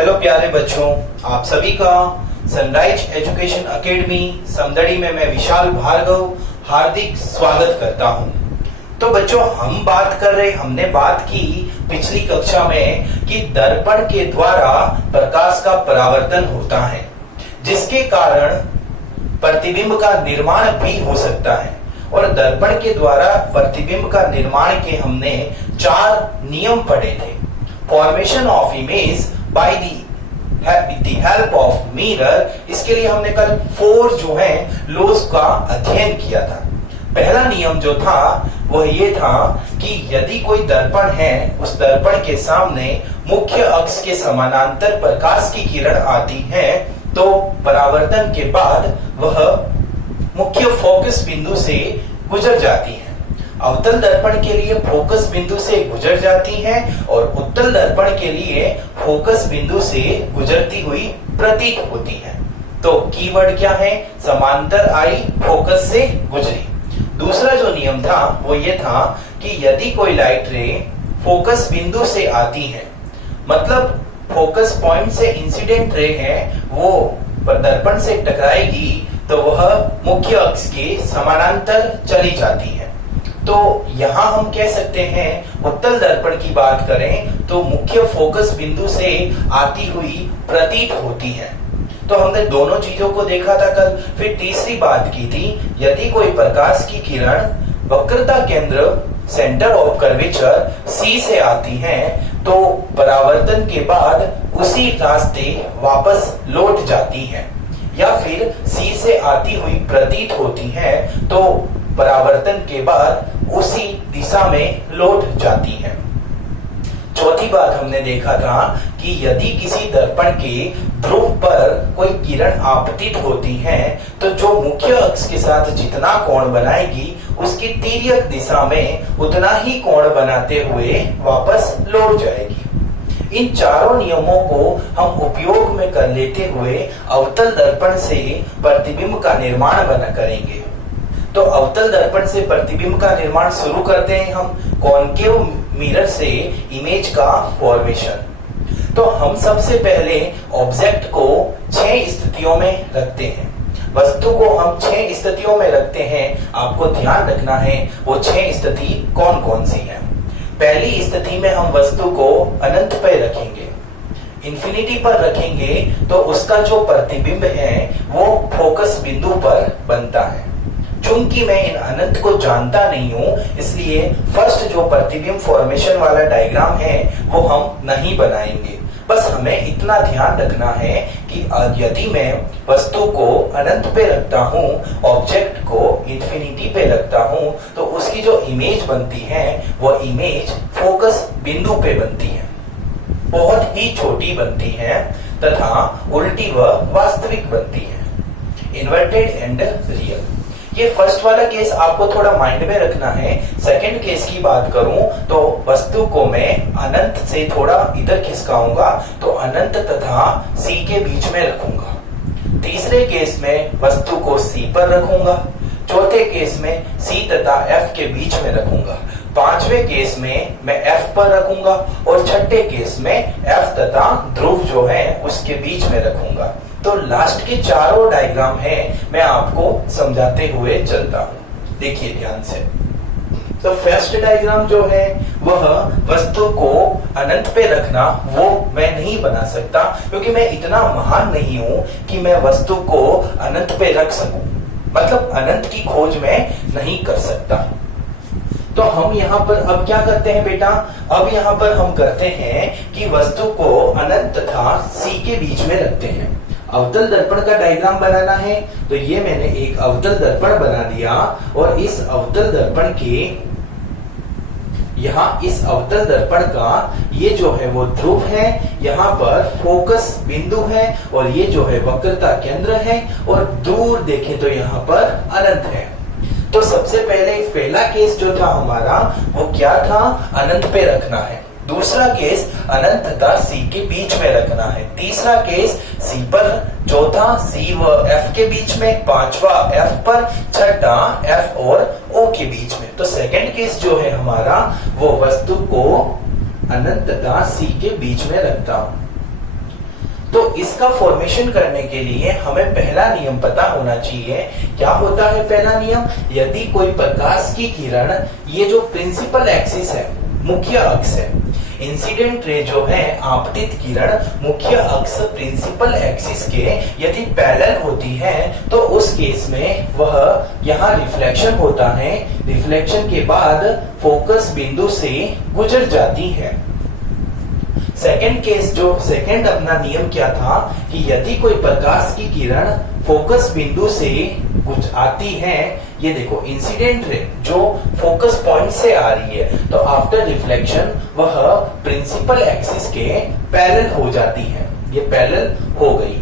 Hello प्यारे बच्चों, आप सभी का सनराइज एजुकेशन एकेडमी समदड़ी में मैं विशाल भार्गव हार्दिक स्वागत करता हूं। तो बच्चों, हमने बात की पिछली कक्षा में कि दर्पण के द्वारा प्रकाश का परावर्तन होता है, जिसके कारण प्रतिबिंब का निर्माण भी हो सकता है। और दर्पण के द्वारा प्रतिबिंब का निर्माण के हमने 4 नियम पढ़े थे। Formation of image by the help of mirror, इसके लिए हमने कल 4 जो है लॉज का अध्ययन किया था। पहला नियम जो था वह ये था कि यदि कोई दर्पण है, उस दर्पण के सामने मुख्य अक्ष के समानांतर प्रकाश की किरण आती है तो परावर्तन के बाद वह मुख्य फोकस बिंदु से गुजर जाती है। अवतल दर्पण के लिए फोकस बिंदु से गुजर जाती है और उत्तल दर्पण के लिए फोकस बिंदु से गुजरती हुई प्रतीत होती है। तो कीवर्ड क्या है? समांतर आई, फोकस से गुजरी। दूसरा जो नियम था वो ये था कि यदि कोई लाइट रे फोकस बिंदु से आती है, मतलब फोकस पॉइंट से इंसिडेंट रे है, वो दर्पण से टकराएगी तो वह मुख्य अक्ष के समानांतर चली जाती है। तो यहां हम कह सकते हैं, उत्तल दर्पण की बात करें तो मुख्य फोकस बिंदु से आती हुई प्रतीत होती है। तो हमने दोनों चीजों को देखा था कल। फिर तीसरी बात की थी, यदि कोई प्रकाश की किरण वक्रता केंद्र सेंटर ऑफ कर्वेचर C से आती है तो परावर्तन के बाद उसी रास्ते वापस लौट जाती है, या फिर C से आती हुई प्रतीत होती है तो परावर्तन के बाद उसी दिशा में लौट जाती है। चौथी बात हमने देखा था कि यदि किसी दर्पण के ध्रुव पर कोई किरण आपतित होती है तो जो मुख्य अक्ष के साथ जितना कोण बनाएगी उसकी तिर्यक दिशा में उतना ही कोण बनाते हुए वापस लौट जाएगी। इन चारों नियमों को हम उपयोग में कर लेते हुए अवतल दर्पण से प्रतिबिंब का निर्माण करेंगे। तो अवतल दर्पण से प्रतिबिंब का निर्माण शुरू करते हैं हम कॉनकेव मिरर से इमेज का फॉर्मेशन। तो हम सबसे पहले ऑब्जेक्ट को 6 स्थितियों में रखते हैं। वस्तु को हम 6 स्थितियों में रखते हैं। आपको ध्यान रखना है वो 6 स्थिति कौन कौन सी है। पहली स्थिति में हम वस्तु को अनंत पर रखेंगे, इंफिनिटी पर रखेंगे तो उसका जो प्रतिबिंब है वो फोकस बिंदु पर बनता है। चूंकि मैं इन अनंत को जानता नहीं हूं, इसलिए फर्स्ट जो प्रतिबिंब फॉर्मेशन वाला डायग्राम है वो हम नहीं बनाएंगे। बस हमें इतना ध्यान रखना है कि यदि मैं वस्तु को अनंत पे रखता हूं, ऑब्जेक्ट को इंफिनिटी पे रखता हूं, तो उसकी जो इमेज बनती है वो इमेज फोकस बिंदु पे बनती है, बहुत ही छोटी बनती है तथा उल्टी व वास्तविक बनती है, इन्वर्टेड एंड रियल। ये फर्स्ट वाला केस आपको थोड़ा माइंड में रखना है। सेकंड केस की बात करूं तो वस्तु को मैं अनंत से थोड़ा इधर खिसकाऊंगा तो अनंत तथा C के बीच में रखूंगा। तीसरे केस में वस्तु को C पर रखूंगा। चौथे केस में C तथा F के बीच में रखूंगा। पांचवें केस में मैं F पर रखूंगा और छठे केस में F तथा ध्रुव जो है उसके बीच में रखूंगा। तो लास्ट के चारों डायग्राम हैं, मैं आपको समझाते हुए चलता हूं। देखिए ध्यान से। तो फर्स्ट डायग्राम जो है वह वस्तु को अनंत पे रखना, वो मैं नहीं बना सकता क्योंकि मैं इतना महान नहीं हूं कि मैं वस्तु को अनंत पे रख सकूं, मतलब अनंत की खोज मैं नहीं कर सकता। तो हम यहाँ पर अब क्या करते हैं बेटा, अब यहाँ पर हम करते हैं कि वस्तु को अनंत तथा C के बीच में रखते हैं। अवतल दर्पण का डायग्राम बनाना है तो ये मैंने एक अवतल दर्पण बना दिया और इस अवतल दर्पण के यहाँ इस अवतल दर्पण का ये जो है वो ध्रुव है, यहाँ पर फोकस बिंदु है और ये जो है वक्रता केंद्र है और दूर देखें तो यहाँ पर अनंत है। तो सबसे पहले पहला केस जो था हमारा वो क्या था, अनंत पे रखना है। दूसरा केस अनंत तथा C के बीच में रखना है। तीसरा केस C पर, चौथा C व F के बीच में, पांचवा F पर, छठा F और O के बीच में। तो सेकंड केस जो है हमारा वो वस्तु को अनंत तथा C के बीच में रखता हूं। तो इसका फॉर्मेशन करने के लिए हमें पहला नियम पता होना चाहिए। क्या होता है पहला नियम? यदि कोई प्रकाश की किरण, ये जो प्रिंसिपल एक्सिस है, मुख्य अक्ष है, इंसिडेंट रे जो है आपतित किरण मुख्य अक्ष प्रिंसिपल एक्सिस के यदि पैरेलल होती है तो उस केस में वह यहाँ रिफ्लेक्शन होता है, रिफ्लेक्शन के बाद फोकस बिंदु से गुजर जाती है। सेकंड केस, जो सेकंड अपना नियम क्या था कि यदि कोई प्रकाश की किरण फोकस बिंदु से आती है, ये देखो इंसिडेंट रे जो फोकस पॉइंट से आ रही है, तो आफ्टर रिफ्लेक्शन वह प्रिंसिपल एक्सिस के पैरेलल हो जाती है। ये पैरेलल हो गई,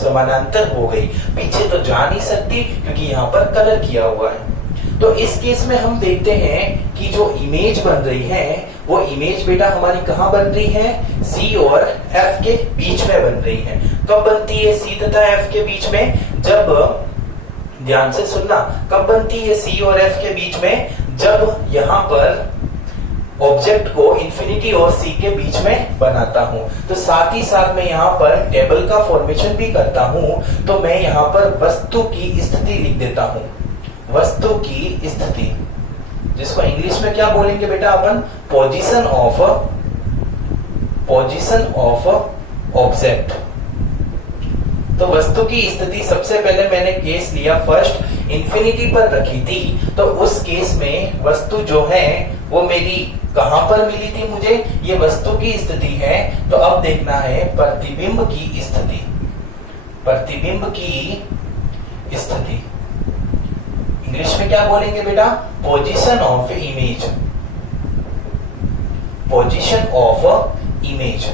समानांतर हो गई, पीछे तो जा नहीं सकती क्योंकि यहाँ पर कलर किया हुआ है। तो इस केस में हम देखते हैं कि जो इमेज बन रही है वो इमेज बेटा हमारी कहाँ बन रही है? सी और एफ के बीच में बन रही है। कब बनती है सी तथा एफ के बीच में? जब, ध्यान से सुनना, कब बनती है सी और एफ के बीच में? जब यहाँ पर ऑब्जेक्ट को इंफिनिटी और सी के बीच में बनाता हूं। तो साथ ही साथ में यहाँ पर टेबल का फॉर्मेशन भी करता हूं, तो मैं यहाँ पर वस्तु की स्थिति लिख देता हूं। वस्तु की स्थिति, जिसको इंग्लिश में क्या बोलेंगे बेटा अपन? Position of object. तो वस्तु की स्थिति सबसे पहले मैंने केस लिया फर्स्ट, इंफिनिटी पर रखी थी, तो उस केस में वस्तु जो है वो मेरी कहां पर मिली थी मुझे? ये वस्तु की स्थिति है। तो अब देखना है प्रतिबिंब की स्थिति। प्रतिबिंब की स्थिति इंग्लिश में क्या बोलेंगे बेटा? Position of image. Position of image.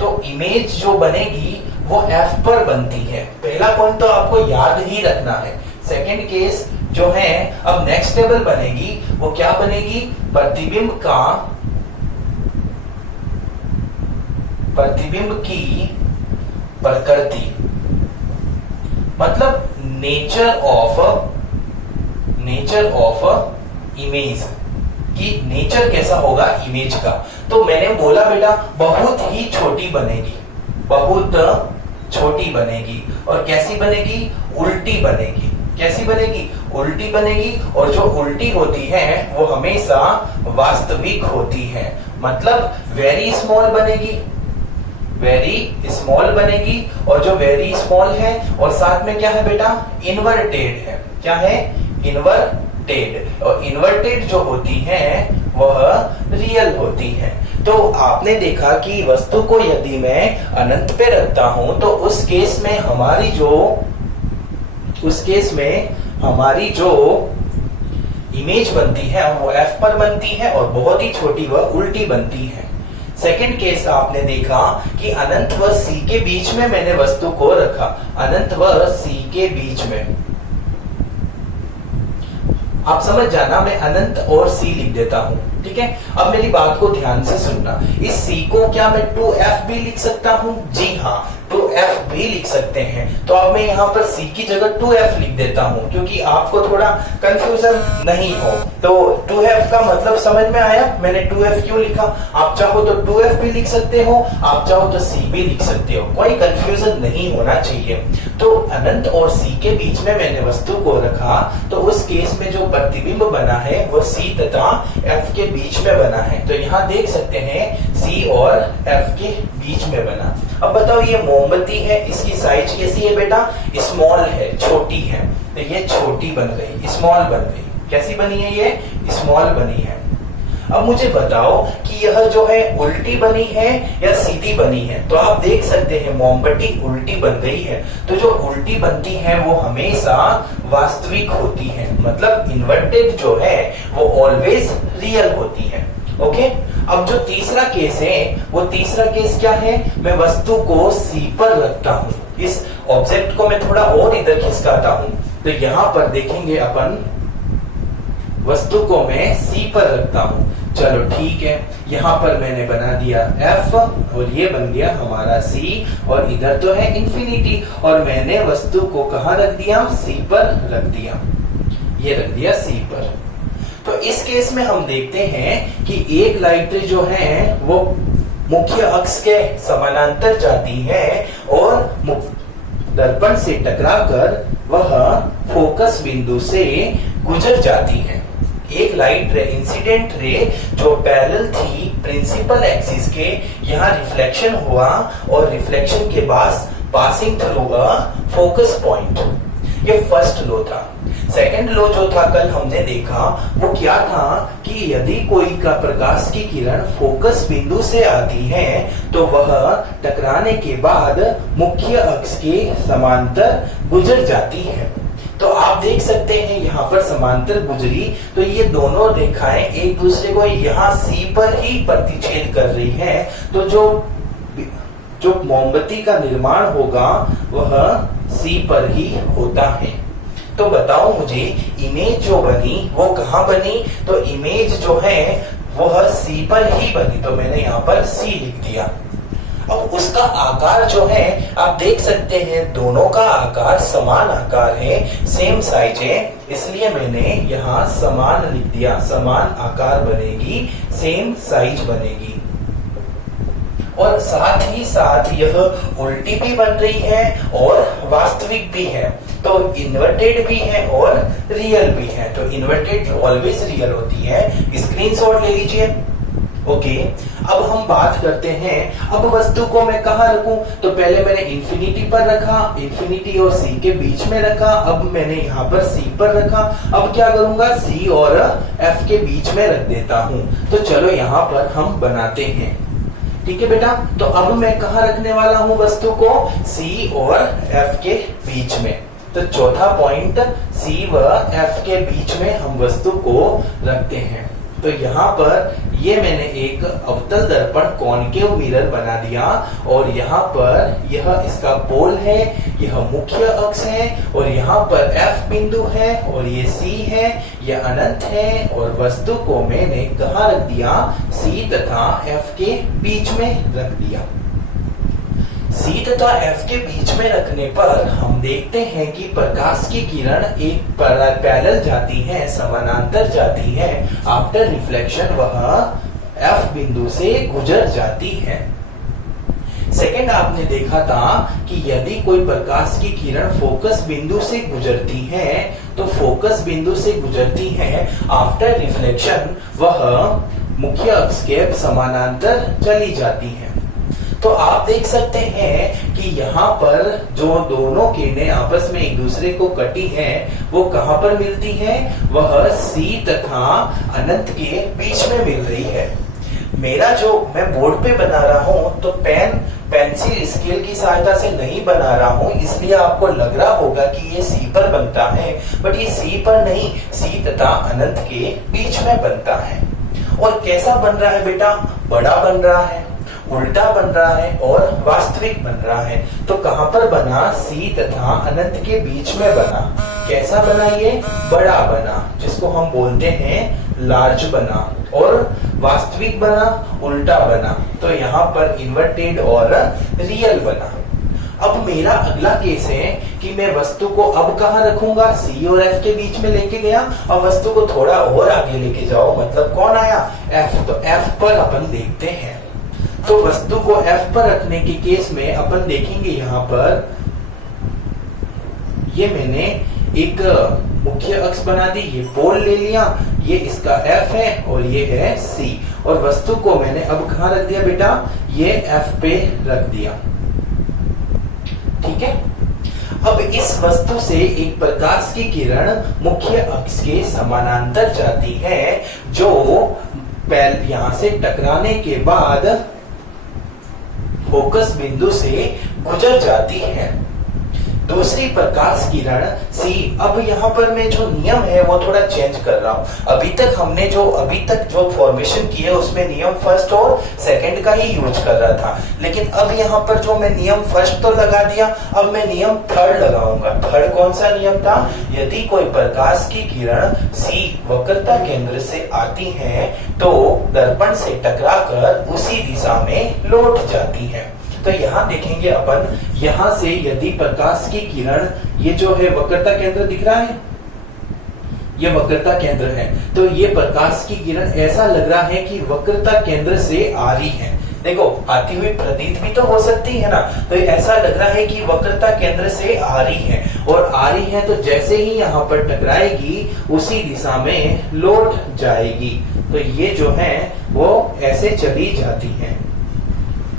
तो इमेज जो बनेगी वो एफ पर बनती है। पहला पॉइंट तो आपको याद ही रखना है। सेकंड केस जो है, अब नेक्स्ट टेबल बनेगी, वो क्या बनेगी? प्रतिबिंब की प्रकृति, मतलब नेचर ऑफ इमेज कि नेचर कैसा होगा इमेज का। तो मैंने बोला बेटा बहुत ही छोटी बनेगी, बहुत छोटी बनेगी। और कैसी बनेगी? उल्टी बनेगी। कैसी बनेगी? उल्टी बनेगी। और जो उल्टी होती है वो हमेशा वास्तविक होती है, मतलब वेरी स्मॉल बनेगी, वेरी स्मॉल बनेगी। और जो वेरी स्मॉल है और साथ में क्या है बेटा? इन्वर्टेड है। क्या है? इन्वर्टेड। और इन्वर्टेड जो होती है वह रियल होती है। तो आपने देखा कि वस्तु को यदि मैं अनंत पे रखता हूं तो उस केस में हमारी जो इमेज बनती है वो एफ पर बनती है और बहुत ही छोटी वह उल्टी बनती है। सेकंड केस आपने देखा कि अनंत व सी के बीच में मैंने वस्तु को रखा, अनंत व सी के बीच में। आप समझ जाना, मैं अनंत और सी लिख देता हूं, ठीक है। अब मेरी बात को ध्यान से सुनना। इस सी को क्या मैं 2f भी लिख सकता हूं? जी हाँ, 2f भी लिख सकते हैं। तो अब मैं यहाँ पर c की जगह 2f लिख देता हूँ क्योंकि आपको थोड़ा कंफ्यूजन नहीं हो। तो 2f का मतलब समझ में आया? मैंने 2f क्यों लिखा? आप चाहो तो 2f भी लिख सकते हो, आप चाहो तो c भी लिख सकते हो, कोई कंफ्यूजन नहीं होना चाहिए। तो अनंत और c के बीच में मैंने वस्तु को रखा, तो उस केस में जो प्रतिबिंब बना है वो c तथा f के बीच में बना है। तो यहाँ देख सकते हैं c और f के बीच में बना। अब बताओ ये मोमबत्ती है, इसकी साइज कैसी है बेटा? स्मॉल है, छोटी है। तो ये छोटी बन गई, स्मॉल बन गई। कैसी बनी है? ये स्मॉल बनी है। अब मुझे बताओ कि यह जो है उल्टी बनी है या सीधी बनी है? तो आप देख सकते हैं मोमबत्ती उल्टी बन गई है। तो जो उल्टी बनती है वो हमेशा वास्तविक होती है, मतलब इन्वर्टेड जो है वो ऑलवेज रियल होती है। ओके। अब जो तीसरा केस है वो तीसरा केस क्या है? मैं वस्तु को सी पर रखता हूं, इस ऑब्जेक्ट को मैं थोड़ा और इधर खिसकाता हूं। तो यहां पर देखेंगे अपन वस्तु को मैं सी पर रखता हूं। चलो ठीक है, यहां पर मैंने बना दिया F और ये बन गया हमारा C और इधर तो है इंफिनिटी और मैंने वस्तु को कहां रख दिया? C पर रख दिया, ये रख दिया C पर। तो इस केस में हम देखते हैं कि एक लाइट जो है वो मुख्य अक्ष के समानांतर जाती है और दर्पण से टकराकर वह फोकस बिंदु से गुजर जाती है। एक लाइट रे, इंसिडेंट रे जो पैरेलल थी प्रिंसिपल एक्सिस के, यहाँ रिफ्लेक्शन हुआ और रिफ्लेक्शन के बाद passing through a focus point. ये फर्स्ट लॉ था। सेकंड लॉ जो था कल हमने देखा वो क्या था कि यदि कोई का प्रकाश की किरण फोकस बिंदु से आती है तो वह टकराने के बाद मुख्य अक्ष के समांतर गुजर जाती है। तो आप देख सकते हैं यहाँ पर समांतर गुजरी, तो ये दोनों रेखाएं एक दूसरे को यहाँ सी पर ही प्रतिच्छेद कर रही हैं। तो जो मोमबत्ती का निर्माण होगा वह सी पर ही होता है। तो बताओ मुझे इमेज जो बनी वो कहाँ बनी? तो इमेज जो है वह सी पर ही बनी, तो मैंने यहाँ पर सी लिख दिया। अब उसका आकार जो है आप देख सकते हैं दोनों का आकार समान आकार है, सेम साइज है, इसलिए मैंने यहाँ समान लिख दिया। समान आकार बनेगी, सेम साइज बनेगी। और साथ ही साथ यह उल्टी भी बन रही है और वास्तविक भी है। तो इन्वर्टेड भी है और रियल भी है। तो इन्वर्टेड ऑलवेज रियल होती है। स्क्रीनशॉट ले लीजिए। ओके, अब हम बात करते हैं अब वस्तु को मैं कहाँ रखूं? तो पहले मैंने इंफिनिटी पर रखा, इंफिनिटी और सी के बीच में रखा। अब मैंने यहाँ पर सी पर रखा। अब क्या करूंगा? सी और एफ के बीच में रख देता हूं। तो चलो यहाँ पर हम बनाते हैं। ठीक है बेटा, तो अब मैं कहाँ रखने वाला हूँ वस्तु को? सी और एफ के बीच में। तो चौथा पॉइंट सी व एफ के बीच में हम वस्तु को रखते हैं। तो यहाँ पर ये मैंने एक अवतल दर्पण कॉनकेव मिरर बना दिया और यहाँ पर यह इसका पोल है, यह मुख्य अक्ष है और यहाँ पर F बिंदु है और ये C है, यह अनंत है। और वस्तु को मैंने कहाँ रख दिया? C तथा F के बीच में रख दिया। C तथा F के बीच में रखने पर हम देखते हैं कि प्रकाश की किरण एक पैरेलल जाती है, समानांतर जाती है। आफ्टर रिफ्लेक्शन वह F बिंदु से गुजर जाती है। सेकंड आपने देखा था कि यदि कोई प्रकाश की किरण फोकस बिंदु से गुजरती है तो फोकस बिंदु से गुजरती है, आफ्टर रिफ्लेक्शन वह मुख्य अक्ष के समानांतर चली जाती है। तो आप देख सकते हैं कि यहाँ पर जो दोनों किरणें आपस में एक दूसरे को कटी हैं, वो कहाँ पर मिलती हैं? वह सी तथा अनंत के बीच में मिल रही है। मेरा जो मैं बोर्ड पे बना रहा हूँ तो पेंसिल स्केल की सहायता से नहीं बना रहा हूँ, इसलिए आपको लग रहा होगा कि ये सी पर बनता है, बट ये सी पर नहीं, सी तथा अनंत के बीच में बनता है। और कैसा बन रहा है बेटा? बड़ा बन रहा है, उल्टा बन रहा है और वास्तविक बन रहा है। तो कहां पर बना? सी तथा अनंत के बीच में बना। कैसा बना? ये बड़ा बना, जिसको हम बोलते हैं लार्ज बना। और वास्तविक बना, उल्टा बना। तो यहाँ पर इन्वर्टेड और रियल बना। अब मेरा अगला केस है कि मैं वस्तु को अब कहाँ रखूंगा? सी और एफ के बीच में लेके गया और वस्तु को थोड़ा और आगे लेके जाओ, मतलब कौन आया? एफ। तो एफ पर अपन देखते हैं। तो वस्तु को F पर रखने के केस में अपन देखेंगे यहाँ पर ये मैंने एक मुख्य अक्ष बना दी, ये पोल ले लिया, ये इसका F है और ये है C। और वस्तु को मैंने अब कहाँ रख दिया बेटा? ये F पे रख दिया। ठीक है। अब इस वस्तु से एक प्रकाश की किरण मुख्य अक्ष के समानांतर जाती है, जो यहां से टकराने के बाद फोकस बिंदु से गुजर जाती है। दूसरी प्रकाश किरण C। अब यहाँ पर मैं जो नियम है वो थोड़ा चेंज कर रहा हूँ। अभी तक जो फॉर्मेशन की है उसमें नियम फर्स्ट और सेकंड का ही यूज कर रहा था, लेकिन अब यहाँ पर जो मैं नियम फर्स्ट तो लगा दिया, अब मैं नियम थर्ड लगाऊंगा। थर्ड कौन सा नियम था? यदि कोई प्रकाश की किरण C वक्रता केंद्र से आती है तो दर्पण से टकराकर उसी दिशा में लौट जाती है। तो यहाँ देखेंगे अपन, यहाँ से यदि प्रकाश की किरण, ये जो है वक्रता केंद्र दिख रहा है, ये वक्रता केंद्र है, तो ये प्रकाश की किरण ऐसा लग रहा है कि वक्रता केंद्र से आ रही है। देखो आती हुई प्रतीत भी तो हो सकती है ना। तो ऐसा लग रहा है कि वक्रता केंद्र से आ रही है और आ रही है, तो जैसे ही यहाँ पर टकराएगी उसी दिशा में लौट जाएगी। तो ये जो है वो ऐसे चली जाती है।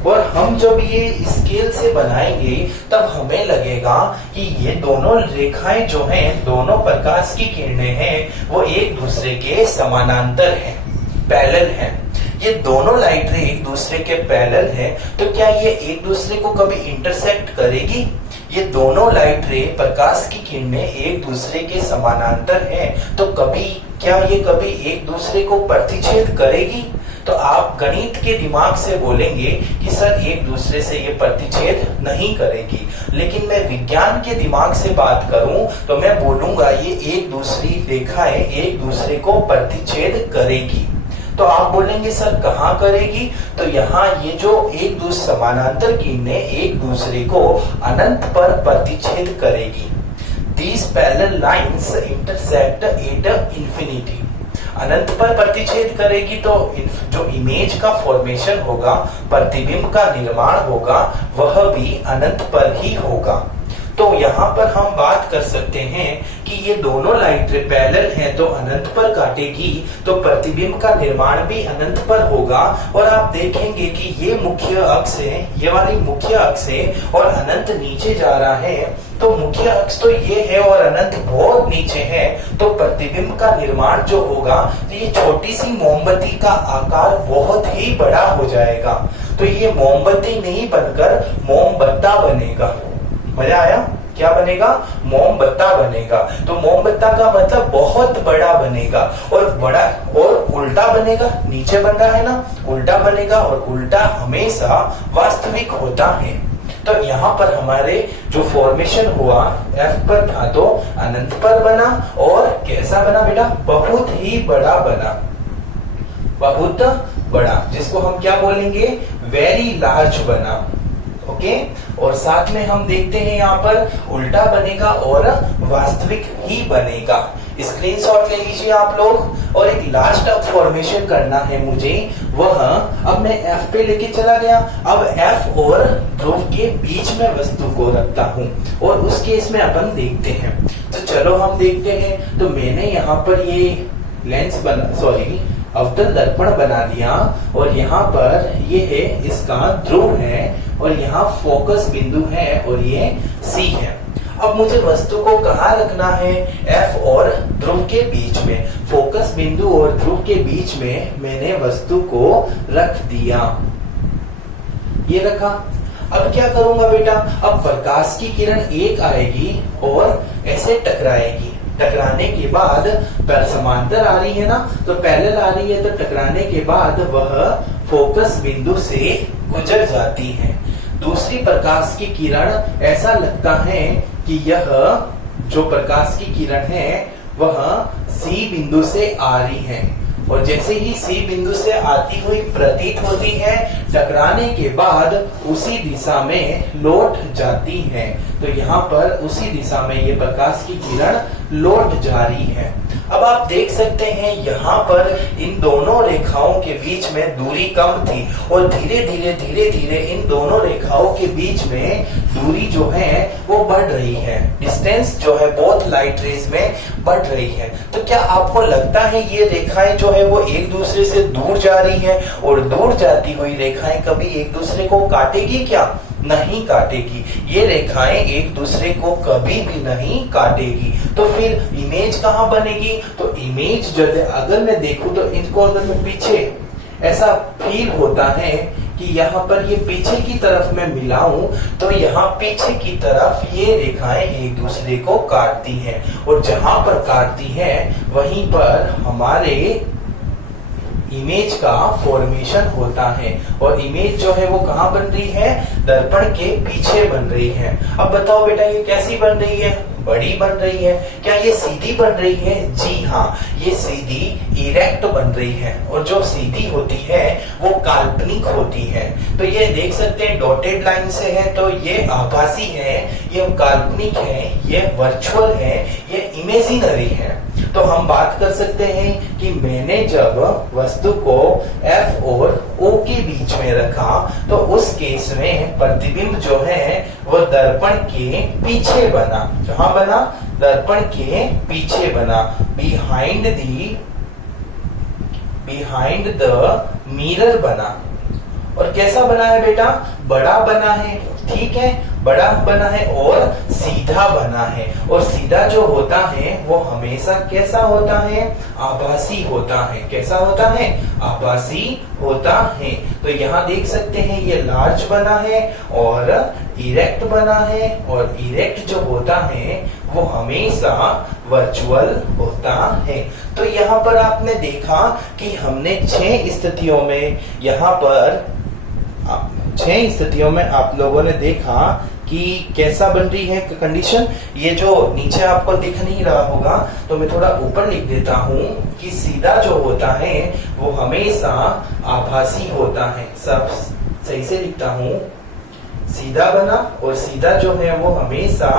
और हम जब ये स्केल से बनाएंगे तब हमें लगेगा कि ये दोनों रेखाएं जो हैं, दोनों प्रकाश की किरणें हैं, वो एक दूसरे के समानांतर हैं, पैरेलल हैं। ये दोनों लाइट रे एक दूसरे के पैरेलल हैं, तो क्या ये एक दूसरे को कभी इंटरसेक्ट करेगी? ये दोनों लाइट रे प्रकाश की किरणें एक दूसरे के समानांतर हैं, तो क्या ये कभी एक दूसरे को प्रतिच्छेद करेगी? तो आप गणित के दिमाग से बोलेंगे कि सर एक दूसरे से ये प्रतिच्छेद नहीं करेगी, लेकिन मैं विज्ञान के दिमाग से बात करूं तो मैं बोलूंगा ये एक दूसरी रेखाएं एक दूसरे को प्रतिच्छेद करेगी। तो आप बोलेंगे सर कहाँ करेगी? तो यहाँ ये जो एक दूसरे समानांतर किरणें एक दूसरे को अनंत पर प्रतिच्छेद करेगी। These parallel lines intersect at infinity। अनंत पर प्रतिच्छेद करेगी तो जो इमेज का फॉर्मेशन होगा, प्रतिबिंब का निर्माण होगा, वह भी अनंत पर ही होगा। तो यहाँ पर हम बात कर सकते हैं कि ये दोनों लाइट पैरेलल हैं, तो अनंत पर काटेगी तो प्रतिबिंब का निर्माण भी अनंत पर होगा। और आप देखेंगे कि ये मुख्य अक्ष है, ये वाली मुख्य अक्ष है और अनंत नीचे जा रहा है, तो मुख्य अक्ष तो ये है और अनंत बहुत नीचे है, तो प्रतिबिंब का निर्माण जो होगा तो ये छोटी सी मोमबत्ती का आकार बहुत ही बड़ा हो जाएगा। तो ये मोमबत्ती नहीं बनकर मोमबत्ता बनेगा। मजा आया? क्या बनेगा? मोमबत्ता बनेगा। तो मोमबत्ता का मतलब बहुत बड़ा बनेगा, और बड़ा और उल्टा बनेगा, नीचे बन रहा है ना, उल्टा बनेगा, और उल्टा हमेशा वास्तविक होता है। तो यहाँ पर हमारे जो फॉर्मेशन हुआ F पर था तो अनंत पर बना, और कैसा बना बेटा? बहुत ही बड़ा बना, बहुत बड़ा, जिसको हम क्या बोलेंगे? वेरी लार्ज बना। ओके, और साथ में हम देखते हैं यहाँ पर उल्टा बनेगा और वास्तविक ही बनेगा। स्क्रीनशॉट ले लीजिए आप लोग। और एक लास्ट अब फॉर्मेशन करना है मुझे, वह अब मैं F पे लेके चला गया। अब F और ध्रुव के बीच में वस्तु को रखता हूँ, और उस केस में अपन देखते हैं। तो चलो हम देखते हैं। तो मैंने यहाँ पर ये लेंस अवतल दर्पण बना दिया, और यहाँ पर ये है इसका ध्रुव है, और यहाँ फोकस बिंदु है, और ये C है। अब मुझे वस्तु को कहाँ रखना है? F और ध्रुव के बीच में। फोकस बिंदु और ध्रुव के बीच में मैंने वस्तु को रख दिया, ये रखा। अब क्या करूंगा बेटा? अब प्रकाश की किरण एक आएगी और ऐसे टकराएगी। टकराने के बाद समांतर आ रही है ना, तो पैरेलल आ रही है, तो टकराने के बाद वह फोकस बिंदु से गुजर जाती है। दूसरी प्रकाश की किरण, ऐसा लगता है कि यह जो प्रकाश की किरण है वह C बिंदु से आ रही है, और जैसे ही C बिंदु से आती हुई प्रतीत होती है, टकराने के बाद उसी दिशा में लौट जाती है। तो यहाँ पर उसी दिशा में ये प्रकाश की किरण लौट जा रही है। अब आप देख सकते हैं यहाँ पर इन दोनों रेखाओं के बीच में दूरी कम थी, और धीरे धीरे इन दोनों रेखाओं के बीच में दूरी जो है वो बढ़ रही है। डिस्टेंस जो है बोथ लाइट रेज में बढ़ रही है। तो क्या आपको लगता है ये रेखाएं जो है वो एक दूसरे से दूर जा रही है, और दूर जाती हुई रेखाएं कभी एक दूसरे को काटेगी क्या? नहीं काटेगी। ये रेखाएं एक दूसरे को कभी भी नहीं काटेगी। तो फिर इमेज कहाँ बनेगी? तो इमेज जो अगर मैं देखूं तो इनको अगर मैं पीछे ऐसा फील होता है कि यहाँ पर ये पीछे की तरफ मैं मिलाऊं, तो यहाँ पीछे की तरफ ये रेखाएं एक दूसरे को काटती हैं, और जहां पर काटती हैं वहीं पर हमारे इमेज का फॉर्मेशन होता है। और इमेज जो है वो कहाँ बन रही है? दर्पण के पीछे बन रही है। अब बताओ बेटा ये कैसी बन रही है? बड़ी बन रही है। क्या ये सीधी बन रही है? जी हाँ, ये सीधी इरेक्ट बन रही है, और जो सीधी होती है वो काल्पनिक होती है। तो ये देख सकते हैं डॉटेड लाइन से है, तो ये आभासी है, ये काल्पनिक है, ये वर्चुअल है, ये इमेजिनरी है। तो हम बात कर सकते हैं कि मैंने जब वस्तु को F और O के बीच में रखा तो उस केस में प्रतिबिंब जो है वो दर्पण के पीछे बना। कहाँ बना? दर्पण के पीछे बना, बिहाइंड द मिरर बना। और कैसा बना है बेटा? बड़ा बना है, ठीक है, बड़ा बना है और सीधा बना है। और सीधा जो होता है वो हमेशा कैसा होता है? आभासी होता है। कैसा होता है? आभासी होता है। तो यहाँ देख सकते हैं ये लार्ज बना है और इरेक्ट बना है, और इरेक्ट जो होता है वो हमेशा वर्चुअल होता है। तो यहाँ पर आपने देखा कि हमने 6 स्थितियों में, यहाँ पर 6 स्थितियों में आप लोगों ने देखा कि कैसा बन रही है कंडीशन। ये जो नीचे आपको दिख नहीं रहा होगा तो मैं थोड़ा ऊपर लिख देता हूँ कि सीधा जो होता है वो हमेशा आभासी होता है। सब सही से लिखता हूँ, सीधा बना और सीधा जो है वो हमेशा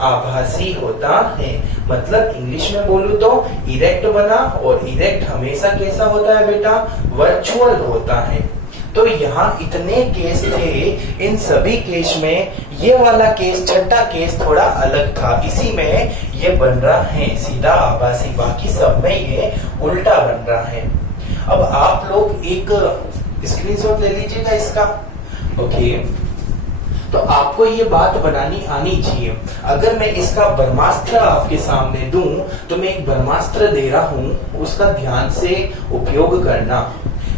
आभासी होता है। मतलब इंग्लिश में बोलूं तो इरेक्ट बना, और इरेक्ट हमेशा कैसा होता है बेटा? वर्चुअल होता है। तो यहाँ इतने केस थे, इन सभी केस में ये वाला केस, छठा केस थोड़ा अलग था। इसी में ये बन रहा है सीधा आभासी, बाकी सब में ये उल्टा बन रहा है। अब आप लोग एक स्क्रीनशॉट ले लीजिएगा इसका। ओके, तो आपको ये बात बनानी आनी चाहिए। अगर मैं इसका ब्रह्मास्त्र आपके सामने दूं तो मैं एक ब्रह्मास्त्र दे रहा हूं, उसका ध्यान से उपयोग करना।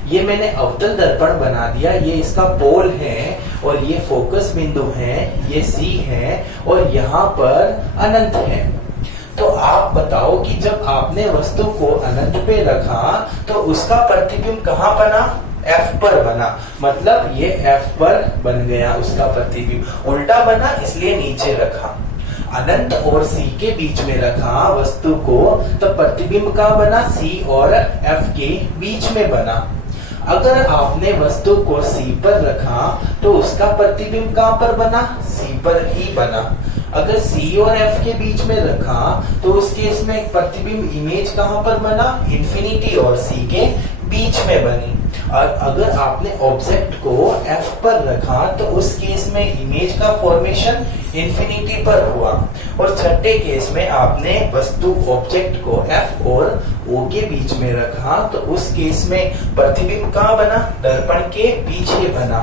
ये मैंने अवतल दर्पण बना दिया, ये इसका पोल है और ये फोकस बिंदु है, ये C है और यहाँ पर अनंत है। तो आप बताओ कि जब आपने वस्तु को अनंत पे रखा तो उसका प्रतिबिंब कहाँ बना? F पर बना। मतलब ये F पर बन गया उसका प्रतिबिंब। उल्टा बना इसलिए नीचे रखा। अनंत और C के बीच में रखा वस्तु को तो प्रतिबिंब कहाँ बना? C और F के बीच में बना। अगर आपने वस्तु को C पर रखा तो उसका प्रतिबिंब कहाँ पर बना? C पर ही बना। अगर C और F के बीच में रखा तो उस केस में एक प्रतिबिंब इमेज कहाँ पर बना? इंफिनिटी और C के बीच में बनी। और अगर आपने ऑब्जेक्ट को F पर रखा तो उस केस में इमेज का फॉर्मेशन इंफिनिटी पर हुआ। और छठे केस में आपने वस्तु ऑब्जेक्ट को F और O के बीच में रखा तो उस केस में प्रतिबिंब कहाँ बना? दर्पण के पीछे बना,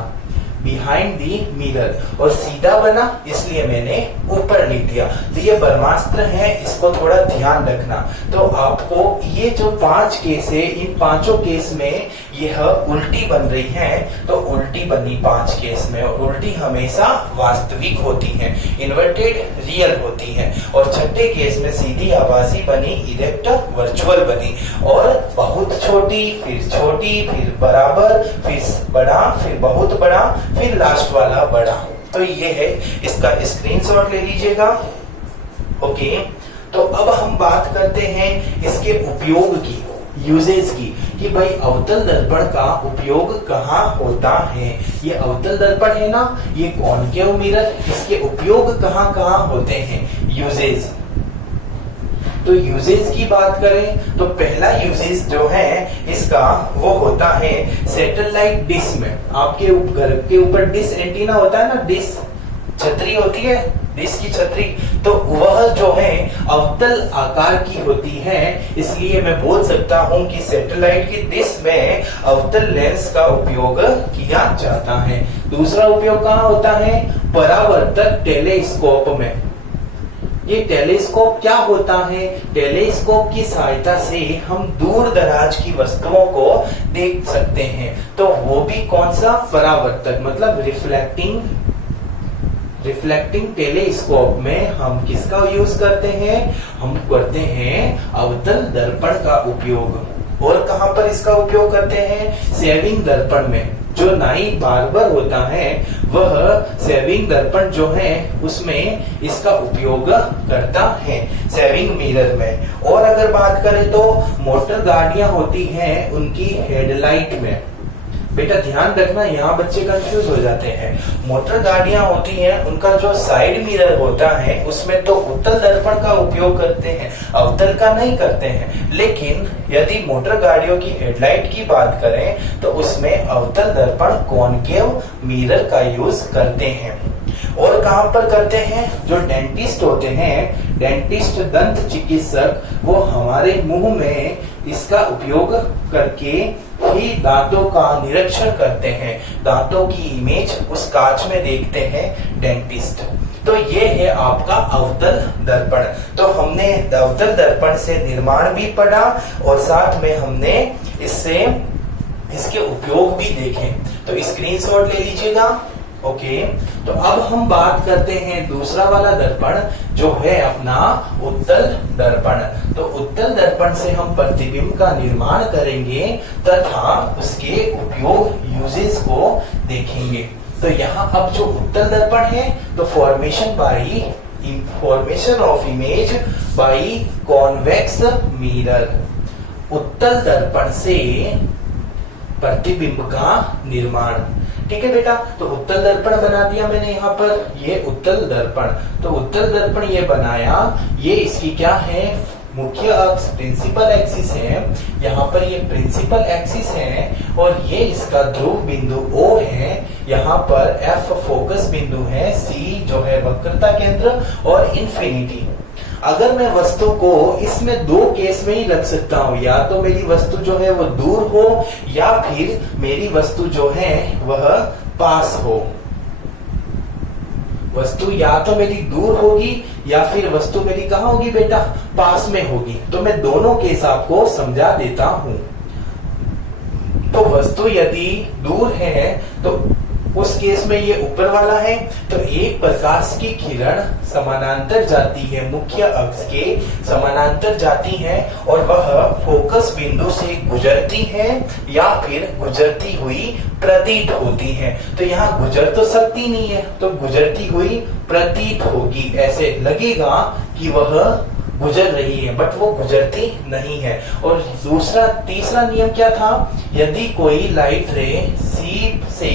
बिहाइंड दी मिरर। और सीधा बना इसलिए मैंने ऊपर लिख दिया। तो ये ब्रह्मास्त्र है, इसको थोड़ा ध्यान रखना। तो आपको ये जो 5 केस है, इन पांचों केस में यह उल्टी बन रही है, तो उल्टी बनी 5 केस में। और उल्टी हमेशा वास्तविक होती है, इन्वर्टेड रियल होती है। और छठे केस में सीधी आभासी बनी, इरेक्ट वर्चुअल बनी। और बहुत छोटी, फिर बराबर, फिर बड़ा, फिर बहुत बड़ा, फिर लास्ट वाला बड़ा। तो ये है, इसका स्क्रीनशॉट ले लीजिएगा। ओके, तो अब हम बात करते हैं इसके उपयोग की, यूजेज की, कि भाई अवतल दर्पण का उपयोग कहाँ होता है। ये अवतल दर्पण है ना, ये कॉनकेव मिरर, इसके उपयोग कहाँ कहाँ होते हैं, यूजेज। तो यूजेज की बात करें तो पहला यूजेज जो है इसका वो होता है सैटेलाइट डिश में। आपके घर के ऊपर डिश एंटीना होता है ना, डिश छतरी होती है, डिश की छतरी, तो वह जो है अवतल आकार की होती है। इसलिए मैं बोल सकता हूं कि सैटेलाइट की डिश में अवतल लेंस का उपयोग किया जाता है। दूसरा उपयोग कहाँ होता है? परावर्तक टेलीस्कोप में। ये टेलीस्कोप क्या होता है? टेलीस्कोप की सहायता से हम दूर दराज की वस्तुओं को देख सकते हैं। तो वो भी कौन सा? परावर्तक, मतलब रिफ्लेक्टिंग टेलीस्कोप में हम किसका यूज करते हैं? हम करते हैं अवतल दर्पण का उपयोग। और कहां पर इसका उपयोग करते हैं? सेविंग दर्पण में। जो नाई बार्बर होता है वह सेविंग दर्पण जो है उसमें इसका उपयोग करता है, सेविंग मिरर में। और अगर बात करें तो मोटर गाड़ियां होती हैं उनकी हेडलाइट में, बेटा ध्यान रखना, यहाँ बच्चे कंफ्यूज हो जाते हैं। मोटर गाड़ियां होती हैं, उनका जो साइड मिरर होता है उसमें तो उत्तल दर्पण का उपयोग करते हैं, अवतल का नहीं करते हैं। लेकिन यदि मोटर गाड़ियों की हेडलाइट की बात करें तो उसमें अवतल दर्पण कॉनकेव मिरर का यूज करते हैं। और कहां पर करते हैं? जो डेंटिस्ट होते हैं, डेंटिस्ट दंत चिकित्सक, वो हमारे मुंह में इसका उपयोग करके ही दांतों का निरीक्षण करते हैं, दांतों की इमेज उस कांच में देखते हैं डेंटिस्ट। तो ये है आपका अवतल दर्पण। तो हमने अवतल दर्पण से निर्माण भी पढ़ा और साथ में हमने इससे इसके उपयोग भी देखे। तो स्क्रीनशॉट ले लीजिएगा। ओके, तो अब हम बात करते हैं दूसरा वाला दर्पण जो है अपना उत्तल दर्पण। तो उत्तल दर्पण से हम प्रतिबिंब का निर्माण करेंगे तथा उसके उपयोग यूजेस को देखेंगे। तो यहाँ अब जो उत्तल दर्पण है तो formation of image by convex mirror, उत्तल दर्पण से प्रतिबिंब का निर्माण। ठीक है बेटा, तो उत्तल दर्पण बना दिया मैंने यहाँ पर, ये उत्तल दर्पण। तो उत्तल दर्पण ये बनाया, ये इसकी क्या है? मुख्य अक्ष प्रिंसिपल एक्सिस है, यहाँ पर ये प्रिंसिपल एक्सिस है और ये इसका ध्रुव बिंदु O है, यहाँ पर F फोकस बिंदु है, C जो है वक्रता केंद्र और इन्फिनिटी। अगर मैं वस्तु को इसमें दो केस में ही रख सकता हूं, या तो मेरी वस्तु जो है वो दूर हो या फिर मेरी वस्तु जो है वह पास हो। वस्तु या तो मेरी दूर होगी या फिर वस्तु मेरी कहां होगी बेटा? पास में होगी। तो मैं दोनों केस आपको समझा देता हूं। तो वस्तु यदि दूर है तो उस केस में ये ऊपर वाला है, तो एक प्रकाश की किरण समानांतर जाती है, मुख्य अक्ष के समानांतर जाती है और वह फोकस बिंदु से गुजरती है या फिर गुजरती हुई प्रतीत होती है। तो यहाँ गुजर तो सकती नहीं है, तो गुजरती हुई प्रतीत होगी। ऐसे लगेगा कि वह गुजर रही है बट वो गुजरती नहीं है। और तीसरा नियम क्या था? यदि कोई लाइट रे सी से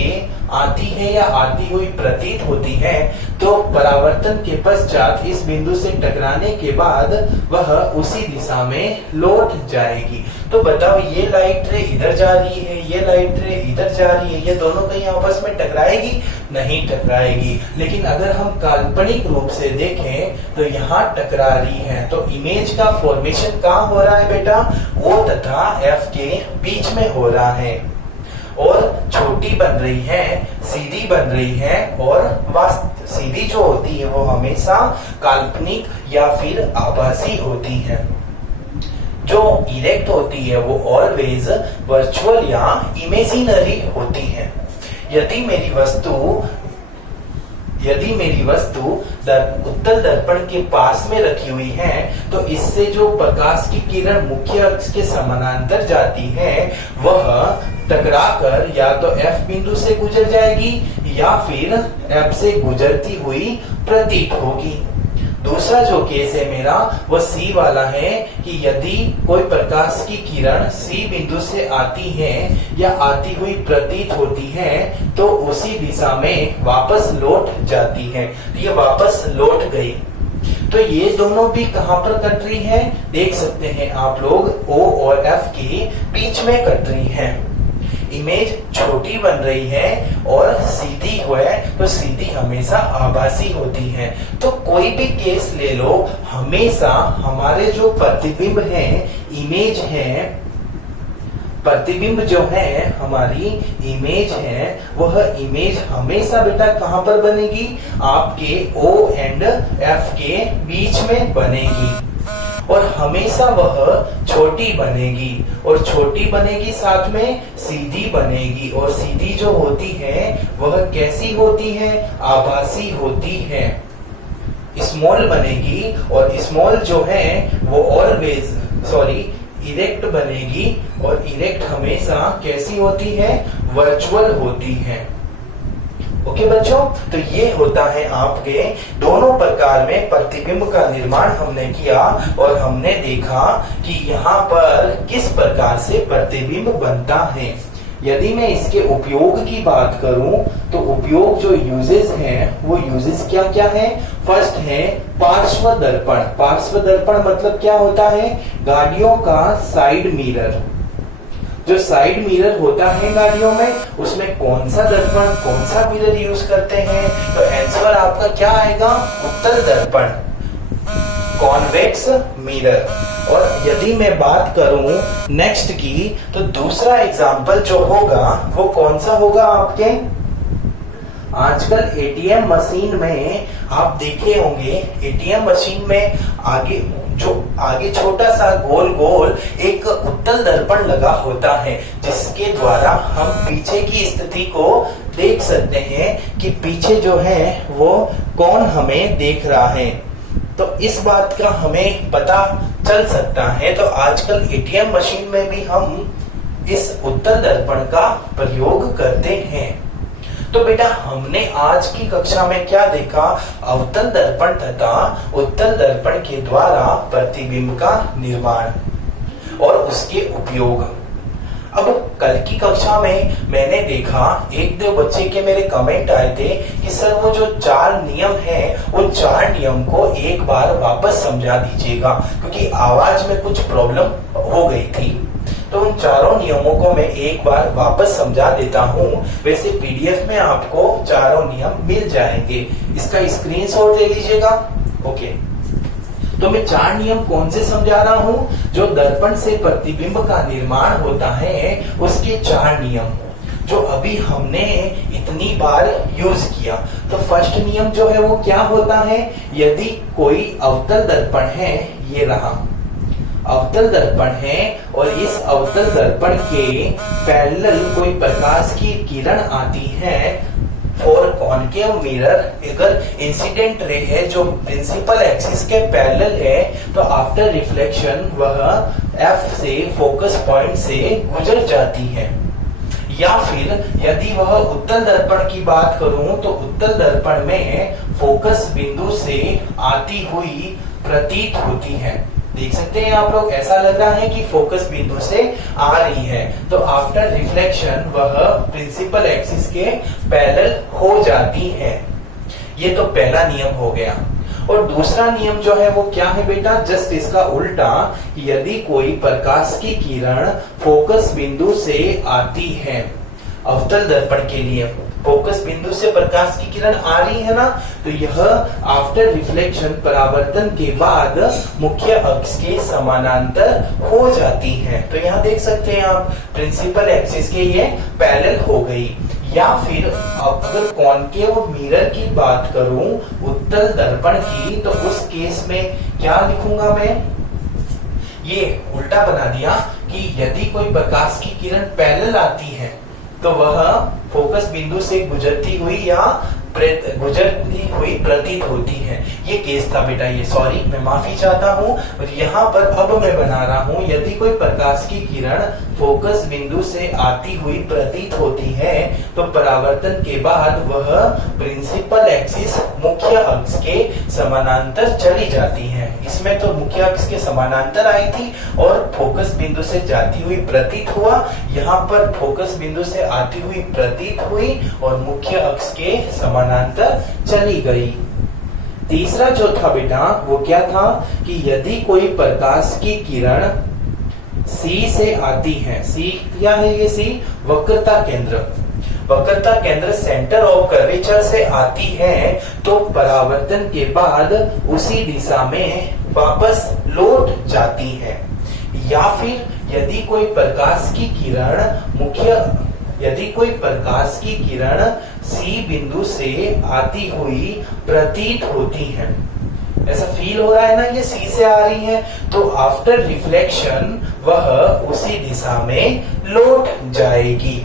आती है या आती हुई प्रतीत होती है तो परावर्तन के पश्चात इस बिंदु से टकराने के बाद वह उसी दिशा में लौट जाएगी। तो बताओ, ये लाइट रे इधर जा रही है, ये लाइट रे इधर जा रही है, ये दोनों कहीं आपस में टकराएगी? नहीं टकराएगी। लेकिन अगर हम काल्पनिक रूप से देखें तो यहाँ टकरा रही है। तो इमेज का फॉर्मेशन कहाँ हो रहा है बेटा? O तथा F के बीच में हो रहा है और छोटी बन रही है, सीधी बन रही है। और सीधी जो होती है वो हमेशा काल्पनिक या फिर आभासी होती है। जो इरेक्ट होती है वो ऑलवेज वर्चुअल या इमेजिनरी होती है। यदि मेरी वस्तु उत्तल दर्पण के पास में रखी हुई है तो इससे जो प्रकाश की किरण मुख्य अक्ष के समानांतर जाती है वह टकराकर या तो F बिंदु से गुजर जाएगी या फिर F से गुजरती हुई प्रतीत होगी। दूसरा जो केस है मेरा वो C वाला है कि यदि कोई प्रकाश की किरण C बिंदु से आती है या आती हुई प्रतीत होती है तो उसी दिशा में वापस लौट जाती है। ये वापस लौट गई। तो ये दोनों भी कहां पर कट रही है? देख सकते हैं आप लोग, O और F के बीच में कट रही है। इमेज छोटी बन रही है और सीधी है तो सीधी हमेशा आभासी होती है। तो कोई भी केस ले लो, हमेशा हमारे जो प्रतिबिंब है, इमेज है, प्रतिबिंब जो है हमारी इमेज है, वह इमेज हमेशा बेटा कहां पर बनेगी? आपके O एंड F के बीच में बनेगी और हमेशा वह छोटी बनेगी और छोटी बनेगी साथ में सीधी बनेगी। और सीधी जो होती है वह कैसी होती है? आभासी होती है। स्मॉल बनेगी और स्मॉल जो है वो इरेक्ट बनेगी और इरेक्ट हमेशा कैसी होती है? वर्चुअल होती है। ओके बच्चों, तो ये होता है आपके दोनों प्रकार में प्रतिबिंब का निर्माण हमने किया और हमने देखा कि यहाँ पर किस प्रकार से प्रतिबिंब बनता है। यदि मैं इसके उपयोग की बात करूं तो उपयोग जो यूजेस हैं वो यूजेस क्या क्या है। फर्स्ट है पार्श्व दर्पण। पार्श्व दर्पण मतलब क्या होता है, गाड़ियों का साइड मिरर। जो साइड मिरर होता है गाड़ियों में, उसमें कौन सा दर्पण, कौन सा मिरर यूज करते हैं, तो आंसर आपका क्या आएगा, उत्तल दर्पण, कॉन्वेक्स मिरर। और यदि मैं बात करूं नेक्स्ट की, तो दूसरा एग्जांपल जो होगा वो कौन सा होगा आपके, आजकल एटीएम मशीन में आप देखे होंगे, एटीएम मशीन में आगे छोटा सा गोल गोल एक उत्तल दर्पण लगा होता है, जिसके द्वारा हम पीछे की स्थिति को देख सकते हैं कि पीछे जो है वो कौन हमें देख रहा है। तो इस बात का हमें पता चल सकता है। तो आजकल एटीएम मशीन में भी हम इस उत्तल दर्पण का प्रयोग करते हैं। तो बेटा हमने आज की कक्षा में क्या देखा, अवतल दर्पण तथा उत्तल दर्पण के द्वारा प्रतिबिंब का निर्माण और उसके उपयोग। अब कल की कक्षा में मैंने देखा, एक दो बच्चे के मेरे कमेंट आए थे कि सर वो जो 4 नियम हैं, उन 4 नियम को एक बार वापस समझा दीजिएगा, क्योंकि आवाज में कुछ प्रॉब्लम हो गई थी। तो उन चारों नियमों को मैं एक बार वापस समझा देता हूँ। वैसे पीडीएफ में आपको चारों नियम मिल जाएंगे, इसका स्क्रीनशॉट ले लीजिएगा। ओके, तो मैं 4 नियम कौन से समझा रहा हूँ, जो दर्पण से प्रतिबिंब का निर्माण होता है, उसके 4 नियम जो अभी हमने इतनी बार यूज किया। तो फर्स्ट नियम जो है वो क्या होता है, यदि कोई अवतल दर्पण है, ये रहा अवतल दर्पण है, और इस अवतल दर्पण के पैरेलल कोई प्रकाश की किरण आती है, फॉर कॉनकेव मिरर अगर इंसिडेंट रे है जो प्रिंसिपल एक्सिस के पैरेलल है, तो आफ्टर रिफ्लेक्शन वह एफ से फोकस पॉइंट से गुजर जाती है। या फिर यदि वह उत्तल दर्पण की बात करूं, तो उत्तल दर्पण में फोकस बिंदु से आती हुई प्रतीत होती है। देख सकते हैं आप लोग, ऐसा लग रहा है कि फोकस बिंदु से आ रही है, तो आफ्टर रिफ्लेक्शन वह प्रिंसिपल एक्सिस के पैरेलल हो जाती है। ये तो पहला नियम हो गया। और दूसरा नियम जो है वो क्या है बेटा, जस्ट इसका उल्टा, यदि कोई प्रकाश की किरण फोकस बिंदु से आती है, अवतल दर्पण के लिए फोकस बिंदु से प्रकाश की किरण आ रही है ना, तो यह आफ्टर रिफ्लेक्शन परावर्तन के बाद मुख्य अक्ष के समानांतर हो जाती है। तो यहाँ देख सकते हैं आप, प्रिंसिपल एक्सिस के ये पैरेलल हो गई। या फिर अगर कॉनकेव मिरर की बात करूं उत्तल दर्पण की, तो उस केस में क्या लिखूंगा मैं, ये उल्टा बना दिया कि यदि कोई प्रकाश की किरण पैरेलल आती है, तो वह फोकस बिंदु से गुजरती हुई या गुजरती हुई प्रतीत होती है। ये केस था बेटा, ये सॉरी, मैं माफी चाहता हूँ। यहाँ पर अब मैं बना रहा हूँ, यदि कोई प्रकाश की किरण फोकस बिंदु से आती हुई प्रतीत होती है, तो परावर्तन के बाद वह प्रिंसिपल एक्सिस मुख्य अक्ष के समानांतर चली जाती है। इसमें तो मुख्य अक्ष के समानांतर आई थी और फोकस बिंदु से जाती हुई प्रतीत हुआ, यहाँ पर फोकस बिंदु से आती हुई प्रतीत हुई और मुख्य अक्ष के समानांतर चली गई। तीसरा जो था बेटा वो क्या था कि यदि कोई प्रकाश की किरण सी से आती है, सी क्या है ये, सी वक्रता केंद्र, वक्रता केंद्र सेंटर ऑफ कर्वेचर से आती है, तो परावर्तन के बाद उसी दिशा में वापस लौट जाती है। या फिर यदि कोई प्रकाश की किरण सी बिंदु से आती हुई प्रतीत होती है, ऐसा फील हो रहा है ना, ये सी से आ रही है, तो आफ्टर रिफ्लेक्शन वह उसी दिशा में लौट जाएगी।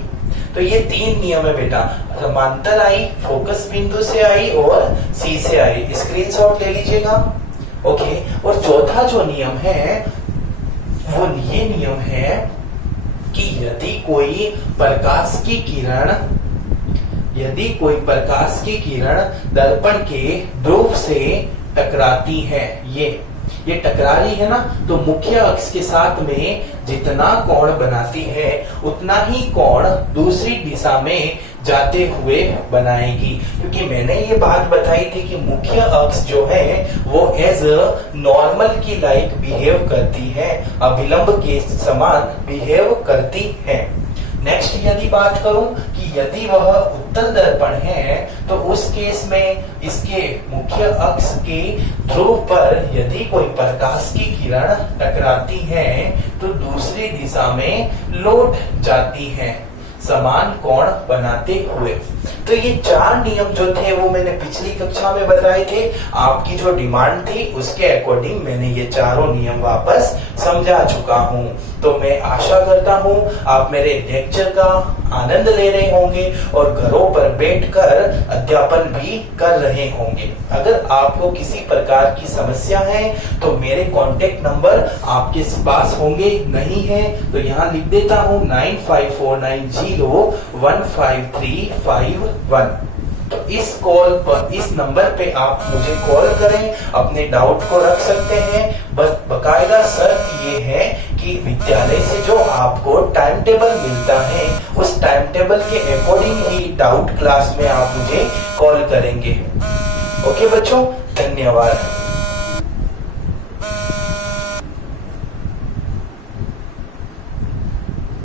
तो ये 3 नियम है बेटा, समांतर आई, फोकस बिंदु से आई और सी से आई। स्क्रीनशॉट ले लीजिएगा। ओके, और चौथा जो नियम है वो ये नियम है कि यदि कोई प्रकाश की किरण दर्पण के ध्रुव से टकराती है, ये ये टकरा रही है ना, तो मुख्य अक्ष के साथ में जितना कोण बनाती है उतना ही कोण दूसरी दिशा में जाते हुए बनाएगी। क्योंकि मैंने ये बात बताई थी कि मुख्य अक्ष जो है वो एज नॉर्मल की लाइक बिहेव करती है, अभिलंब के समान बिहेव करती है। नेक्स्ट यदि बात करूं कि यदि वह उत्तल दर्पण है तो उस केस में इसके मुख्य अक्ष के ध्रुव पर यदि कोई प्रकाश की किरण टकराती है तो दूसरी दिशा में लौट जाती है, समान कोण बनाते हुए। तो ये 4 नियम जो थे वो मैंने पिछली कक्षा में बताए थे। आपकी जो डिमांड थी उसके अकॉर्डिंग मैंने ये चारों नियम वापस समझा चुका हूँ। तो मैं आशा करता हूँ आप मेरे लेक्चर का आनंद ले रहे होंगे और घरों पर बैठकर अध्यापन भी कर रहे होंगे। अगर आपको किसी प्रकार की समस्या है तो मेरे कांटेक्ट नंबर आपके पास होंगे, नहीं है तो यहाँ लिख देता हूँ 9549015351। तो इस कॉल पर, इस नंबर पे आप मुझे कॉल करें, अपने डाउट को रख सकते हैं। बस बकायदा शर्त ये है कि विद्यालय से जो आपको टाइम टेबल मिलता है उस टाइम टेबल के अकॉर्डिंग ही डाउट क्लास में आप मुझे कॉल करेंगे। ओके बच्चों, धन्यवाद।